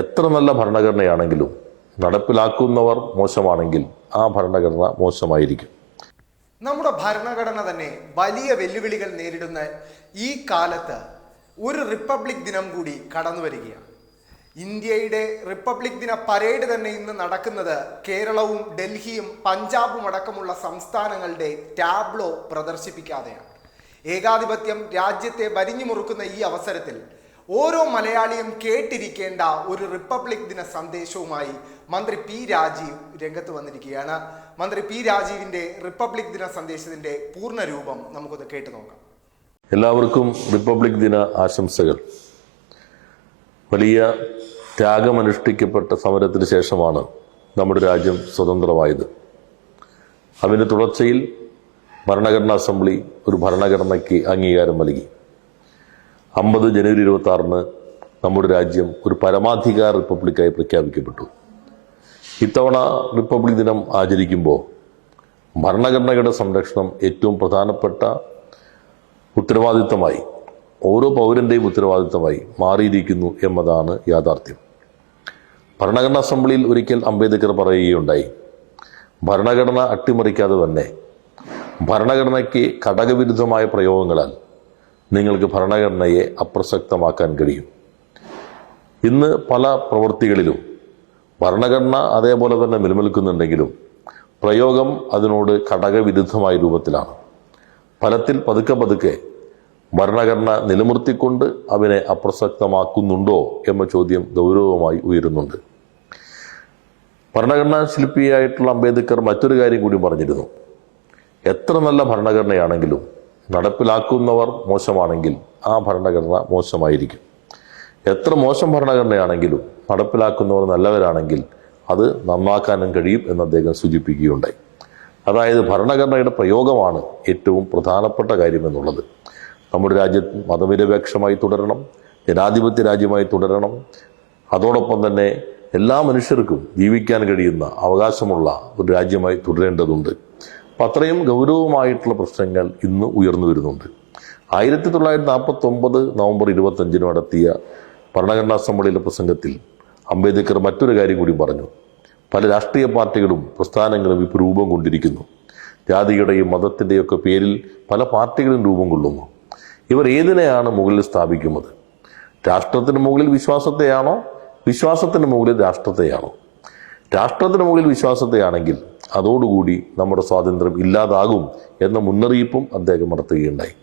എത്ര നല്ല ഭരണഘടനയാണെങ്കിലും നടപ്പിലാക്കുന്നവർ മോശമാണെങ്കിൽ ആ ഭരണഘടന മോശമായിരിക്കും. നമ്മുടെ ഭരണഘടന തന്നെ വലിയ വെല്ലുവിളികൾ നേരിടുന്ന ഈ കാലത്ത് ഒരു റിപ്പബ്ലിക് ദിനം കൂടി കടന്നു വരികയാണ്. ഇന്ത്യയുടെ റിപ്പബ്ലിക് ദിന പരേഡ് തന്നെ ഇന്ന് നടക്കുന്നത് കേരളവും ഡൽഹിയും പഞ്ചാബും അടക്കമുള്ള സംസ്ഥാനങ്ങളുടെ ടാബ്ലോ പ്രദർശിപ്പിക്കാതെയാണ്. ഏകാധിപത്യം രാജ്യത്തെ വരിഞ്ഞു മുറുക്കുന്ന ഈ അവസരത്തിൽ ഓരോ മലയാളിയും കേട്ടിരിക്കേണ്ട ഒരു റിപ്പബ്ലിക് ദിന സന്ദേശവുമായി മന്ത്രി പി രാജീവ് രംഗത്ത് വന്നിരിക്കുകയാണ്. മന്ത്രി പി രാജീവിന്റെ റിപ്പബ്ലിക് ദിന സന്ദേശത്തിന്റെ പൂർണ രൂപം നമുക്കൊന്ന് കേട്ടു നോക്കാം. എല്ലാവർക്കും റിപ്പബ്ലിക് ദിന ആശംസകൾ. വലിയ ത്യാഗമനുഷ്ഠിക്കപ്പെട്ട സമരത്തിന് ശേഷമാണ് നമ്മുടെ രാജ്യം സ്വതന്ത്രമായത്. അതിന്റെ തുടർച്ചയിൽ ഭരണഘടനാ അസംബ്ലി ഒരു ഭരണഘടനയ്ക്ക് അംഗീകാരം നൽകി. അമ്പത് ജനുവരി ഇരുപത്തി ആറിന് നമ്മുടെ രാജ്യം ഒരു പരമാധികാര റിപ്പബ്ലിക്കായി പ്രഖ്യാപിക്കപ്പെട്ടു. ഇത്തവണ റിപ്പബ്ലിക് ദിനം ആചരിക്കുമ്പോൾ ഭരണഘടനയുടെ സംരക്ഷണം ഏറ്റവും പ്രധാനപ്പെട്ട ഉത്തരവാദിത്തമായി ഓരോ പൗരന്റെയും ഉത്തരവാദിത്തമായി മാറിയിരിക്കുന്നു എന്നതാണ് യാഥാർത്ഥ്യം. ഭരണഘടനാ അസംബ്ലിയിൽ ഒരിക്കൽ അംബേദ്കർ പറയുകയുണ്ടായി ഭരണഘടന അട്ടിമറിക്കാതെ തന്നെ ഭരണഘടനയ്ക്ക് ഘടകവിരുദ്ധമായ പ്രയോഗങ്ങളാൽ നിങ്ങൾക്ക് ഭരണഘടനയെ അപ്രസക്തമാക്കാൻ കഴിയും. ഇന്ന് പല പ്രവൃത്തികളിലും ഭരണഘടന അതേപോലെ തന്നെ നിലനിൽക്കുന്നുണ്ടെങ്കിലും പ്രയോഗം അതിനോട് ഘടകവിരുദ്ധമായ രൂപത്തിലാണ്. ഫലത്തിൽ പതുക്കെ പതുക്കെ ഭരണഘടന നിലനിർത്തിക്കൊണ്ട് അവനെ അപ്രസക്തമാക്കുന്നുണ്ടോ എന്ന ചോദ്യം ഗൗരവമായി ഉയരുന്നുണ്ട്. ഭരണഘടനാ ശില്പിയായിട്ടുള്ള അംബേദ്കർ മറ്റൊരു കാര്യം കൂടി പറഞ്ഞിരുന്നു. എത്ര നല്ല ഭരണഘടനയാണെങ്കിലും നടപ്പിലാക്കുന്നവർ മോശമാണെങ്കിൽ ആ ഭരണഘടന മോശമായിരിക്കും. എത്ര മോശം ഭരണഘടനയാണെങ്കിലും നടപ്പിലാക്കുന്നവർ നല്ലവരാണെങ്കിൽ അത് നന്നാക്കാനും കഴിയും എന്ന് അദ്ദേഹം സൂചിപ്പിക്കുകയുണ്ടായി. അതായത് ഭരണഘടനയുടെ പ്രയോഗമാണ് ഏറ്റവും പ്രധാനപ്പെട്ട കാര്യം എന്നുള്ളത്. നമ്മുടെ രാജ്യത്ത് മതനിരപേക്ഷമായി തുടരണം ജനാധിപത്യ രാജ്യമായി തുടരണം. അതോടൊപ്പം തന്നെ എല്ലാ മനുഷ്യർക്കും ജീവിക്കാൻ കഴിയുന്ന അവകാശമുള്ള ഒരു രാജ്യമായി തുടരേണ്ടതുണ്ട്. അത്രയും ഗൗരവമായിട്ടുള്ള പ്രശ്നങ്ങൾ ഇന്ന് ഉയർന്നു വരുന്നുണ്ട്. ആയിരത്തി തൊള്ളായിരത്തി നാൽപ്പത്തി ഒമ്പത് നവംബർ ഇരുപത്തഞ്ചിന് നടത്തിയ ഭരണഘടനാ അസംബ്ലിയിലെ പ്രസംഗത്തിൽ അംബേദ്കർ മറ്റൊരു കാര്യം കൂടി പറഞ്ഞു. പല രാഷ്ട്രീയ പാർട്ടികളും പ്രസ്ഥാനങ്ങളും ഇപ്പോൾ രൂപം കൊണ്ടിരിക്കുന്നു. ജാതിയുടെയും മതത്തിന്റെയും ഒക്കെ പേരിൽ പല പാർട്ടികളും രൂപം കൊള്ളുന്നു. ഇവർ ഏതിനെയാണ് മുകളിൽ സ്ഥാപിക്കുന്നത്? രാഷ്ട്രത്തിന് മുകളിൽ വിശ്വാസത്തെയാണോ? വിശ്വാസത്തിന് മുകളിൽ രാഷ്ട്രത്തെയാണോ? രാഷ്ട്രത്തിന് മുകളിൽ വിശ്വാസത്തെയാണെങ്കിൽ അതോടുകൂടി നമ്മുടെ സ്വാതന്ത്ര്യം ഇല്ലാതാകും എന്ന മുന്നറിയിപ്പും അദ്ദേഹം നടത്തുകയുണ്ടായി.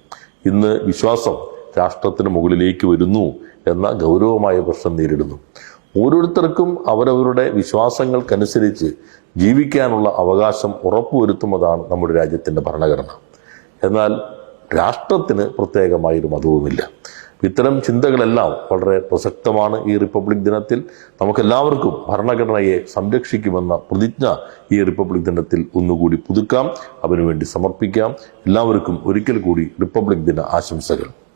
ഇന്ന് വിശ്വാസം രാഷ്ട്രത്തിന് മുകളിലേക്ക് വരുന്നു എന്ന ഗൗരവമായ പ്രശ്നം നേരിടുന്നു. ഓരോരുത്തർക്കും അവരവരുടെ വിശ്വാസങ്ങൾക്കനുസരിച്ച് ജീവിക്കാനുള്ള അവകാശം ഉറപ്പുവരുത്തുന്നതാണ് നമ്മുടെ രാജ്യത്തിന്റെ ഭരണഘടന. എന്നാൽ രാഷ്ട്രത്തിന് പ്രത്യേകമായൊരു മതവുമില്ല. ഇത്തരം ചിന്തകളെല്ലാം വളരെ പ്രസക്തമാണ് ഈ റിപ്പബ്ലിക് ദിനത്തിൽ. നമുക്കെല്ലാവർക്കും ഭരണഘടനയെ സംരക്ഷിക്കുമെന്ന പ്രതിജ്ഞ ഈ റിപ്പബ്ലിക് ദിനത്തിൽ ഒന്നുകൂടി പുതുക്കാം. അതിനുവേണ്ടി സമർപ്പിക്കാം. എല്ലാവർക്കും ഒരിക്കൽ കൂടി റിപ്പബ്ലിക് ദിന ആശംസകൾ.